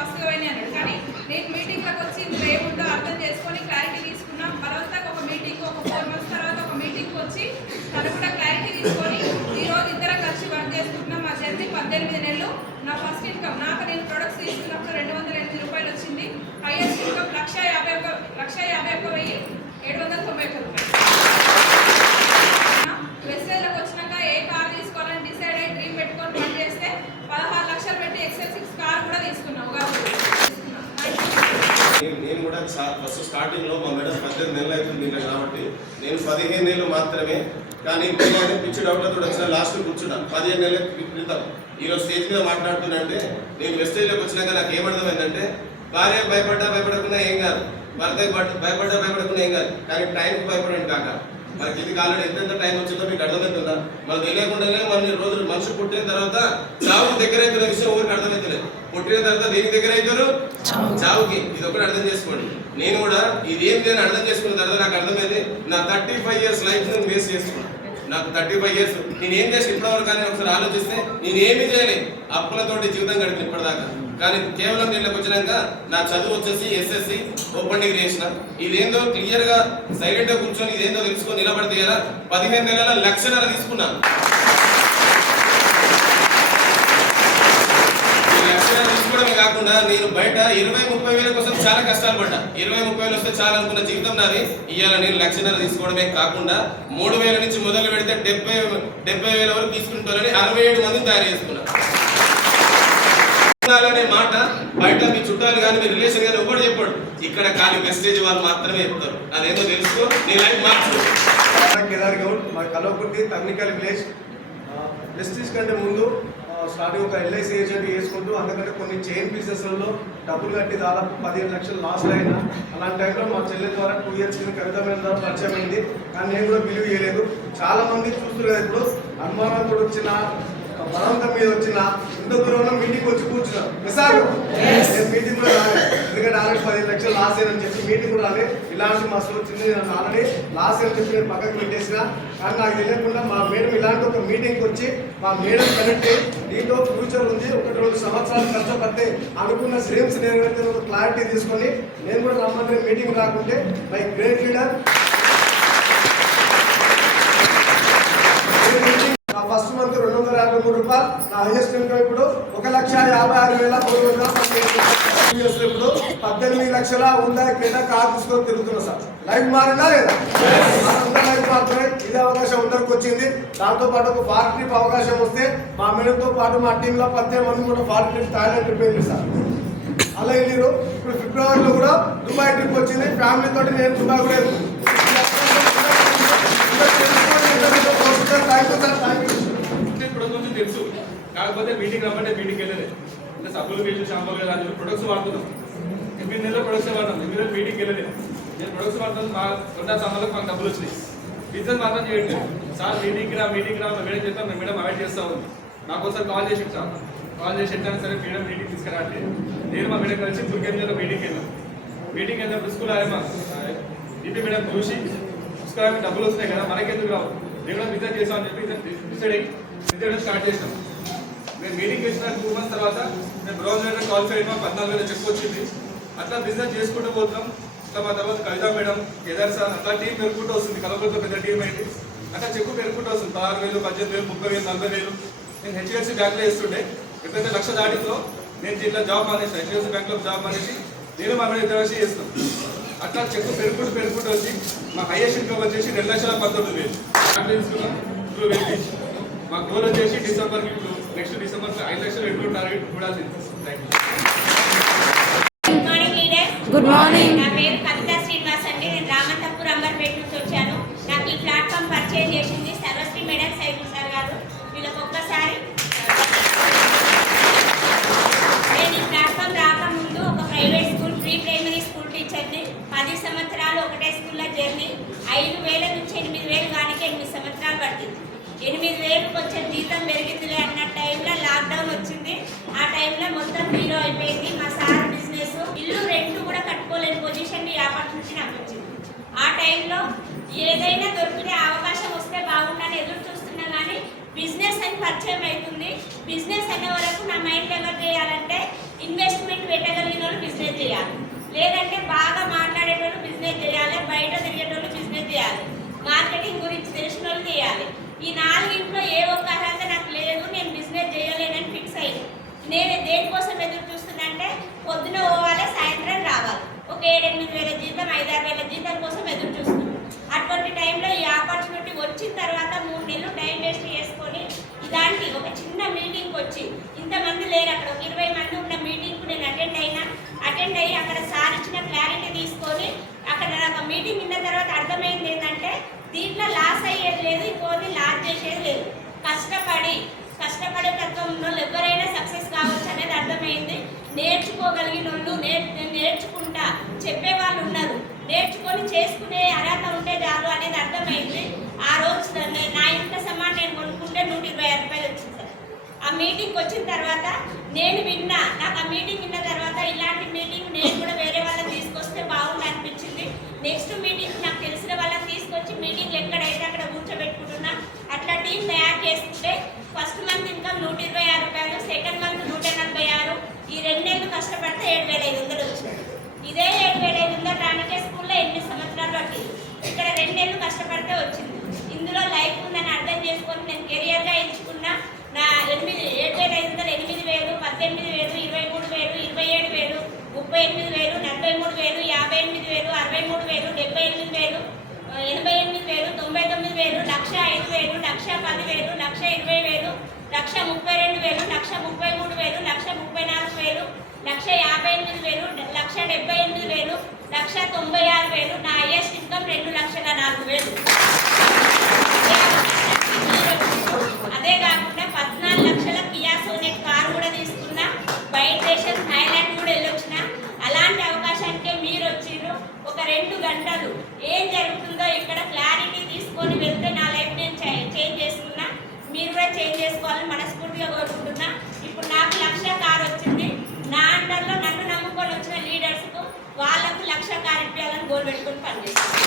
మస్తుగా పోయినాయి అన్నాడు. కానీ నేను మీటింగ్లోకి వచ్చి ఇందులో ఏముందో అర్థం చేసుకొని క్లారిటీ తీసుకున్నాం. బలవంతంగా ఒక మీటింగ్ ఒక 4 months తర్వాత ఒక మీటింగ్కి వచ్చి తను కూడా క్లారిటీ తీసుకొని ఈరోజు ఇద్దరం కలిసి వర్క్ చేసుకుంటున్నాం. మా జర్నీ 18 నెలలు. నా ఫస్ట్ ఇన్కమ్ నాకు నేను ప్రొడక్ట్స్ తీసుకున్నప్పుడు 208 రూపాయలు వచ్చింది. హైయెస్ట్ ఇన్కమ్ 1,51,791 రూపాయలు. వెస్టేజ్లోకి వచ్చినాక ఏ కార్ తీసుకోవాలని డిసైడ్ అయ్యి డ్రీమ్ పెట్టుకొని పని చేస్తే 16 లక్షలు పెట్టి XL6 కార్ కూడా తీసుకున్నాం. నేను కూడా ఫస్ట్ స్టార్టింగ్లో మా మేడం 18 నెలలు అవుతుంది దీంట్లో కాబట్టి నేను 15 నెలలు మాత్రమే. కానీ పిచ్చి డౌట్లతో వచ్చిన లాస్ట్ కూర్చున్నా 15 నెలల క్రితం. ఈరోజు స్టేజ్ మీద మాట్లాడుతున్నంటే నేను వెస్టేజ్లోకి వచ్చినాక నాకు ఏమర్థమైందంటే భార్య భయపడకుండా ఏం కాదు, భర్త భయపడకుండా ఏం కాదు, కానీ టైంకి భయపడండి కాక. మనకి ఇది కాలంలో ఎంత టైం వచ్చిందో మీకు అర్థమవుతుందా? మనకు తెలియకుండానే మన రోజులు మనిషి పుట్టిన తర్వాత చావు దగ్గర అవుతున్న విషయం ఊరికి అర్థమవుతలేదు. పుట్టిన తర్వాత దేనికి దగ్గర అవుతారు? చావుకి. ఇది ఒకటి అర్థం చేసుకోండి. నేను కూడా ఇది ఏంటి అని అర్థం చేసుకున్న తర్వాత నాకు అర్థమైంది నా 35 years లైఫ్ నేను వేస్ట్ చేసుకున్నాను. నాకు 35 years నేను ఏం చేసి ఇప్పటివరకు కానీ ఒకసారి ఆలోచిస్తే నేను ఏమి చేయలేదు. అప్పులతోటి జీవితం గడిపిన ఇప్పటిదాకా. కానీ కేవలం దీంట్లోకి వచ్చినాక నా చదువు వచ్చేసి SSC ఓపెన్ డిగ్రీ చేసిన. ఇదేందో క్లియర్గా సైలెంట్గా కూర్చొని ఇదేందో తెలుసుకొని నిలబడితే కదా 15 నెలల లక్షణాలు తీసుకున్నాను. తీసుకోవడమే కాకుండా నేను బయట 20-30 వేల కోసం చాలా కష్టాలు పడ్డా. 20-30 వేలు వస్తే చాలా అనుకున్న జీవితం నాది. ఇవాళ నేను లక్షణాలు తీసుకోవడమే కాకుండా 3,000 నుంచి మొదలు పెడితే 70 వేల వరకు తీసుకుంటానని 67 మందిని తయారు చేసుకున్నా. అనే మాట బయట మీ చుట్టాలు కానీ మీ రిలేషన్ కానీ ఒకటి చెప్పాడు. ఇక్కడ కానీ మెసేజ్ వాళ్ళు మాత్రమే చెప్తారు. అదేదో తెలుసుకో, నీ లైఫ్ మార్చు. కేదార్ గౌడ్ మా కలవకుర్తి టెక్నికల్ విలేజ్. వెస్టీజ్ కంటే ముందు స్టార్టింగ్ ఒక LIC ఏజెంట్ చేసుకుంటూ అందుకంటే కొన్ని చైన్ బిజినెస్లలో డబ్బులు కట్టి దాదాపు 15 లక్షలు లాస్ అయినా. అలాంటి టైంలో మా చెల్లె ద్వారా 2 years కవిత ద్వారా పరిచయం అయింది. కానీ నేను కూడా బిలీవ్ చేయలేదు. చాలా మంది చూస్తున్నారు కదా, ఇప్పుడు అనుమానంతో వచ్చిన బలవంతం మీద వచ్చిన ఇంత దూరంలో మీటింగ్ వచ్చి కూర్చున్నాను. నేను మీటింగ్ కూడా రాలేదు. ఎందుకంటే ఆల్రెడీ 15 లక్షలు లాస్ అయ్యని చెప్పి మీటింగ్ కూడా రాలేదు. ఇలాంటి మా వచ్చింది నేను ఆల్రెడీ లాస్ అని చెప్పి నేను పక్కకు పెట్టేసిన. కానీ నాకు తెలియకుండా మా మేడం ఇలాంటి ఒక మీటింగ్కి వచ్చి మా మేడం కనెక్ట్ దీంట్లో ఫ్యూచర్ ఉంది, 1-2 సంవత్సరాలు కష్టపడితే అనుకున్న డ్రీమ్స్ నెరవేర్తే క్లారిటీ తీసుకొని నేను కూడా రమ్మంటే మీటింగ్ రాకుంటే మై గ్రేట్ లీడర్. నా ఫస్ట్ మంత్ 253 రూపాయలు. నా హైయెస్ట్ ఇన్కమ్ ఇప్పుడు 1,56,300. ఇప్పుడు 18 లక్షల ఉందా కింద కార్ తీసుకొని తిరుగుతున్నా సార్. లైఫ్ మారిందా లేదా? లైఫ్ మాత్రమే. ఇదే అవకాశం అందరికి వచ్చింది. దాంతో పాటు ఒక ఫారెన్ ట్రిప్ అవకాశం వస్తే మా మేడంతో పాటు మా టీంలో 18 మంది కూడా ఫారెన్ ట్రిప్ థాయిలాండ్ ట్రిప్ వెళ్ళి సార్. అలా వెళ్ళిరు. ఇప్పుడు ఫిబ్రవరిలో కూడా దుబాయ్ ట్రిప్ వచ్చింది. ఫ్యామిలీ తోటి నేను దుబాయ్ కూడా ఇప్పుడు కొంచెం తెలుసు. కాకపోతే మీటింగ్ రమ్మంటే మీటింగ్ వెళ్ళలేదు. అంటే సబ్బులు వేసి షాంపూలు రాజు ప్రొడక్ట్స్ వాడుతున్నాం. 8 నెలలు ప్రొడక్ట్స్ వాడతాం. 8 నెలలు మీటింగ్ వెళ్ళలేదు. నేను ప్రొడక్ట్స్ వాడతాను. మా కొన్న సంబంధాలకు మాకు డబ్బులు వచ్చినాయి. బిజినెస్ మాత్రం చేయట్లేదు. సార్ మీటింగ్ రా మేడం చేస్తాం. మేము మేడం అవాయిడ్ చేస్తా ఉంది. నాకు ఒకసారి కాల్ చేసి సార్ కాల్ చేసి ఎట్లా సరే మేడం మీటింగ్ తీసుకురాండి. నేను మా మేడం కలిసి దుర్గేంద్రలో మీటింగ్ వెళ్ళాం. మీటింగ్ వెళ్ళినప్పుడు స్కూల్ ఆయమా ఇంటి మేడం చూసి స్కూల్ డబ్బులు వస్తున్నాయి కదా మనకెందుకు రావు, నేను కూడా బిజినెస్ చేస్తామని చెప్పి డిసైడ్ అయ్యి బిజినెస్ స్టార్ట్ చేసినాం. మేము మీటింగ్ చేసిన 2 months తర్వాత మేము బ్రౌజ్ రేటర్ క్వాలిఫై అయినా 14,000 చెక్ వచ్చింది. అట్లా బిజినెస్ చేసుకుంటూ పోతున్నాం. అట్లా మా తర్వాత కవిత మేడం, కేదార్ సార్ అట్లా టీం పెరుగుకుంటూ వస్తుంది. కలవలతో పెద్ద టీం అయింది. అట్లా చెక్కు పెరుగుకుంటూ వస్తుంది. 16,000, 18,000, 30,000, 40,000. నేను HDFC బ్యాంక్లో వేస్తుండే. ఎప్పుడైతే 1,00,000 దాటిందో నేను ఇట్లా జాబ్ మానేసి HDFC బ్యాంక్లో జాబ్ మానేసి నేను మా మేడం ఇద్దరు వచ్చి చేస్తాం. అట్లా చెక్కు పెరుగుకుంటూ వచ్చి మా హైయెస్ట్ ఇన్కమ్ వచ్చేసి 2,19,000 తీసుకున్నాం. మా గోల్ వచ్చేసి డిసెంబర్కి ఇప్పుడు నెక్స్ట్ డిసెంబర్ 5 లక్షలు ఎప్పుడు టార్గెట్ చూడాల్సింది. Good morning. నా పేరు కవిత శ్రీనివాస్ అండి. నేను రామంతపూర్ అంబర్పేట నుంచి వచ్చాను. నాకు ఈ ప్లాట్ఫామ్ పర్చేజ్ చేసింది సర్వశ్రీ మేడం సైబు సార్ గారు. వీళ్ళకి ఒక్కసారి నేను ఈ ప్లాట్ఫామ్ రాకముందు ఒక private school pre primary school టీచర్ని. 10 సంవత్సరాలు ఒకటే స్కూల్లో జర్నీ. 5,000 నుంచి 8,000 కానీ 8 సంవత్సరాలు పట్టింది. 8,000 వచ్చే జీతం పెరిగిందిలే అన్న టైంలో లాక్డౌన్ వచ్చింది. ఆ టైంలో మొత్తం జీరో అయిపోయింది. మా సార్ బిజినెస్ ఇల్లు రెంట్ కూడా కట్టుకోలేని పొజిషన్ ఈ ఆపర్చునిటీ నాకు వచ్చింది. ఆ టైంలో ఏదైనా దొరికితే అవకాశం వస్తే బాగుండని ఎదురు చూస్తున్నా కానీ బిజినెస్ అని పరిచయం అవుతుంది. బిజినెస్ అనే వరకు నా మైండ్ ఎవరు చేయాలంటే ఇన్వెస్ట్మెంట్ పెట్టగా ఈ 4 ఏ ఒక్క అర్హత నాకు లేదు, నేను బిజినెస్ చేయలేనని ఫిక్స్ అయ్యి నేను దేనికోసం ఎదురు చూస్తున్నా అంటే పొద్దున పోవాలి, సాయంత్రం రావాలి, ఒక 7-8 వేల జీతం, 5-6 వేల జీతం కోసం ఎదురు చూస్తున్నాను. అటువంటి టైంలో ఈ ఆపర్చునిటీ వచ్చిన తర్వాత 3 నెలలు టైం వేస్ట్ చేసుకొని ఇలాంటి ఒక చిన్న మీటింగ్కి వచ్చి, ఇంతమంది లేరు అక్కడ, ఒక 20 మంది ఉన్న మీటింగ్కు నేను అటెండ్ అయ్యి అక్కడ సార్ ఇచ్చిన క్లారిటీ తీసుకొని అక్కడ నాకు మీటింగ్ విన్న తర్వాత అర్థమైంది ఏంటంటే దీంట్లో లాస్ అయ్యేది లేదు, ఇంకోటి లాస్ చేసేది లేదు. కష్టపడే తత్వం ఉన్న వాళ్ళు ఎవరైనా సక్సెస్ కావచ్చు అనేది అర్థమైంది. నేర్చుకోగలిగిన వాళ్ళు నేర్చుకుంటా చెప్పేవాళ్ళు ఉన్నారు, నేర్చుకొని చేసుకునే అర్హత ఉంటే చాలు అనేది అర్థమైంది. ఆ రోజు నా ఇంట్లో సమాన్ నేను కొనుక్కుంటే 126 రూపాయలు వచ్చింది సార్. ఆ మీటింగ్కి వచ్చిన తర్వాత నాకు ఆ మీటింగ్ విన్న తర్వాత ఇలాంటి మీటింగ్ నేను కూడా వేరే వాళ్ళని తీసుకొస్తే బాగుంది అనిపించింది. నెక్స్ట్ మీటింగ్ నాకు తెలిసిన వాళ్ళని తీసుకొచ్చి మీటింగ్లు ఎక్కడైతే అక్కడ కూర్చోబెట్టుకుంటున్నా. అట్లా టీం తయారు చేసుకుంటే ఫస్ట్ మంత్ ఇన్కమ్ 126 రూపాయలు, సెకండ్ మంత్ 146, ఈ 2 నెలలు కష్టపడితే 7,500 వచ్చింది. ఇదే 7,500 రానికే స్కూల్లో 8 సంవత్సరాలు పట్టింది, ఇక్కడ 2 నెలలు కష్టపడితే వచ్చింది. ఇందులో లైఫ్ ఉందని అర్థం చేసుకొని నేను కెరియర్గా ఎంచుకున్నా. నా 7,500, 8,000, 18,000, 23,000, 27,000, 38,000, 43,000, 58,000, 63,000, 78,000, 88,000, 99,000, 1,05,000, 1,10,000, 1,20,000, 1,32,000, 1,33,000, 1,34,000, 1,58,000, 1,78,000, 1,96,000. నా హైయెస్ట్ ఇన్కమ్ 2,04,000. అదే కాకుండా 14 లక్షల కియా సోనెట్ కారు కూడా తీసుకున్నా. బయట దేశం థాయిలాండ్ కూడా వెళ్ళొచ్చిన. అలాంటి అవకాశానికే మీరు వచ్చిర్రు. ఒక 2 గంటలు ఏం జరుగుతుందో ఇక్కడ క్లారిటీ తీసుకొని వెళ్తే నా లైఫ్ నేను చేంజ్ చేసుకున్నా. మీరు కూడా చేంజ్ చేసుకోవాలని మనస్ఫూర్తిగా కోరుకుంటున్నా. ఇప్పుడు నాకు 1,00,000 కారు వచ్చింది. నా అండర్లో నన్ను నమ్ముకొని వచ్చిన లీడర్స్కు వాళ్ళకు 1,00,000 కారు ఇప్పించాలని గోల్ పెట్టుకొని పనిచేస్తాను.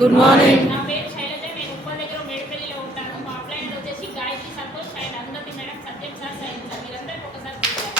Good morning. నా పేరు శైలజ, నేను ఉప్పల్ దగ్గర మేడిపల్లిలో ఉంటాను. మా అప్లైన్ వచ్చేసి గాయత్రి సంతోష్ అండ్ అందరి మేడం సత్యం సార్, సైన్ సార్, మీరందరికీ ఒకసారి సార్.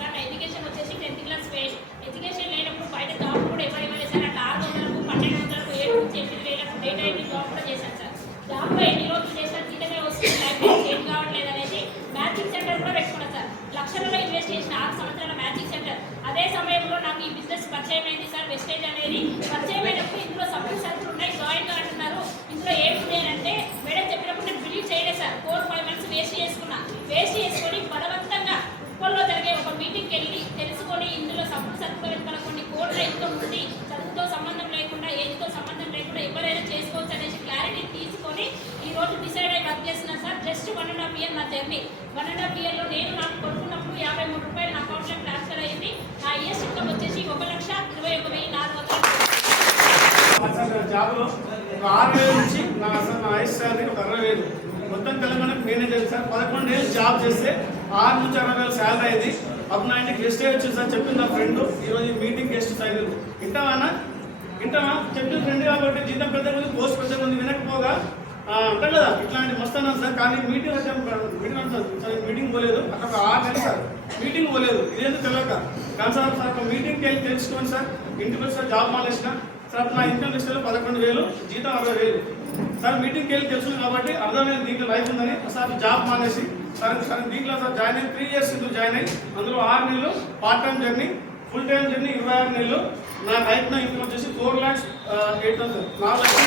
నా ఎడ్యుకేషన్ వచ్చేసి 10th క్లాస్ ఫెయిల్. ఎడ్యుకేషన్ లేనప్పుడు బయట జాబ్ కూడా ఎవరైనా సార్ అట్లా 600కు 1200కు 7,000 డేటా ఎంట్రీ జాబ్ కూడా చేశాను సార్. జాబ్లో ఎన్ని రోజులు చేశాను, జీతమే వస్తుంది, లైఫ్ చేంజ్ కావట్లేదు అనేది మ్యాచింగ్ సెంటర్ కూడా పెట్టుకున్నాను సార్. లక్షలలో ఇన్వెస్ట్ చేసిన 6 సంవత్సరాల మ్యాచింగ్ సెంటర్. అదే సమయంలో నాకు ఈ బిజినెస్ పరిచయం అయింది సార్. వెస్టేజ్ అనేది పరిచయం అయినప్పుడు ఇందులో సపోర్ట్ సెంటర్ ఉన్నాయి, జాయిన్ అంటున్నారు. ఇందులో ఏమి అంటే మేడం చెప్పినప్పుడు నేను బిలీవ్ చేయలేదు సార్. 4-5 మంత్స్ వేస్ట్ చేసుకొని బలవంతంగా ఉప్పల్లో జరిగే ఒక మీటింగ్కి వెళ్ళి తెలుసుకొని ఇందులో సపోర్ట్ సెంటర్ వెనుక కొన్ని కోట్ల ఇన్కమ్ ఉంది, చదువుతో సంబంధం లేకుండా, ఏజ్తో సంబంధం లేకుండా ఎవరైనా చేసుకోవచ్చు అనేసి క్లారిటీ తీసుకొని ఈ రోజు డిసైడ్ అయ్యి వర్క్ చేస్తున్నాను సార్. జస్ట్ 1.5 year నా జర్నీ. 1.5 yearలో నేను నాకు కొనుక్కున్నప్పుడు 53 రూపాయలు నా అకౌంట్లో ట్రాన్స్ఫర్ అయ్యింది. నా హైయెస్ట్ ఇన్కమ్ వచ్చేసి 1,21,400. జాబ్లో ఒక 6,000 నుంచి నా హైయెస్ట్ శాలరీ ఒక 60,000. మొత్తం తెలంగాణకు నేనే చేసి సార్ 11 ఏళ్ళు జాబ్ చేస్తే 6 నుంచి 60,000 శాలరీ అయింది. అప్పుడు నా ఇంటికి గెస్ట్ వచ్చి సార్ చెప్పింది నా ఫ్రెండ్, ఈరోజు మీటింగ్ గెస్ట్ సైన్ వింటామా చెప్పిన ఫ్రెండ్ కాబట్టి జీతం పెద్ద మంది పోస్ట్ పెద్ద మంది వినకపోగా అంటాం కదా ఇట్లాంటి మస్తు అన్నాను సార్. కానీ మీటింగ్ సార్ మీటింగ్ పోలేదు, అక్కడ 6 నెలలు సార్ మీటింగ్ పోలేదు. ఇదేందుకు తెలియక కానీ సార్ ఒక మీటింగ్కి వెళ్ళి తెలుసుకోండి సార్. ఇంటికి వచ్చి సార్ జాబ్ మానేసిన సార్. నా ఇన్కమ్ లిస్టులో 11,000, జీతం 60,000 సార్. మీటింగ్కి వెళ్ళి తెలుసుకుంది కాబట్టి అర్థమైంది దీంట్లో లైఫ్ ఉందని సార్. జాబ్ మానేసి సార్ దీంట్లో సార్ జాయిన్ అయ్యి 3 years ఇందులో జాయిన్ అయ్యి అందులో 6 నెలలు part time journey, full time journey 26 నెలలు. నా రైట్ నా ఇన్కమ్ వచ్చేసి 4,08,000. 4 లక్షలు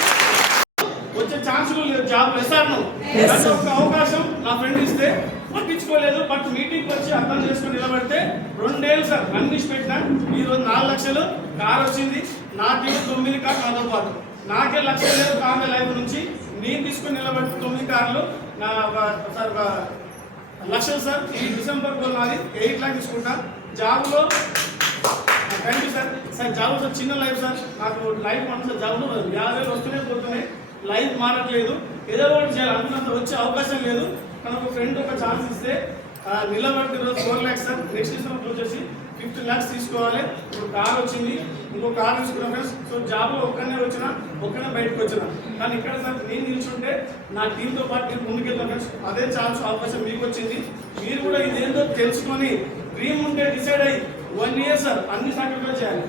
వచ్చే ఛాన్స్ లేదు జాబ్ వేస్తాను. ఒక అవకాశం నా ఫ్రెండ్ ఇస్తే పట్టించుకోలేదు. బట్ మీటింగ్కి వచ్చి అర్థం చేసుకొని నిలబడితే 2 ఏళ్ళు సార్ అన్నిష్ పెట్టినా. ఈరోజు 4 లక్షలు కార్ వచ్చింది. నాకేమో 9 కార్లు నాతో పాటు. నాకే 1,00,000 లేదు కామె లైఫ్ నుంచి. నేను తీసుకొని నిలబడి 9 కార్లు నా సార్ 1,00,000 సార్. ఈ డిసెంబర్ నాది 8 లాక్ తీసుకుంటా. జాబ్లో thank you sir. Sir job sir చిన్న లైఫ్ సార్. నాకు లైఫ్ అంటే సార్ జాబ్లో 50,000 వస్తూనే పోతున్నాయి, లైఫ్ మారట్లేదు. ఏదో ఒకటి చేయాలి అనుకున్నంత వచ్చే అవకాశం లేదు. కానీ ఒక ఫ్రెండ్ ఒక ఛాన్స్ ఇస్తే నిలబడి ఈరోజు 4 lakhs సార్. నెక్స్ట్ డిసెంబర్ వచ్చేసి 15 lakhs తీసుకోవాలి. ఇప్పుడు కార్ వచ్చింది, ఇంకో కార్ తీసుకున్నాం ఫ్రెండ్స్. సో జాబ్లో ఒక్కనే బయటకు వచ్చిన. కానీ ఇక్కడ సార్ నేను నిల్చుంటే నా టీంతో పాటు నేను ముందుకెళ్తాను ఫ్రెండ్స్. అదే ఛాన్స్ అవకాశం మీకు వచ్చింది. మీరు కూడా ఇదేందో తెలుసుకొని డ్రీమ్ ఉంటే డిసైడ్ అయ్యి 1 year సార్ అన్ని సాక్రిఫైస్ చేయాలి.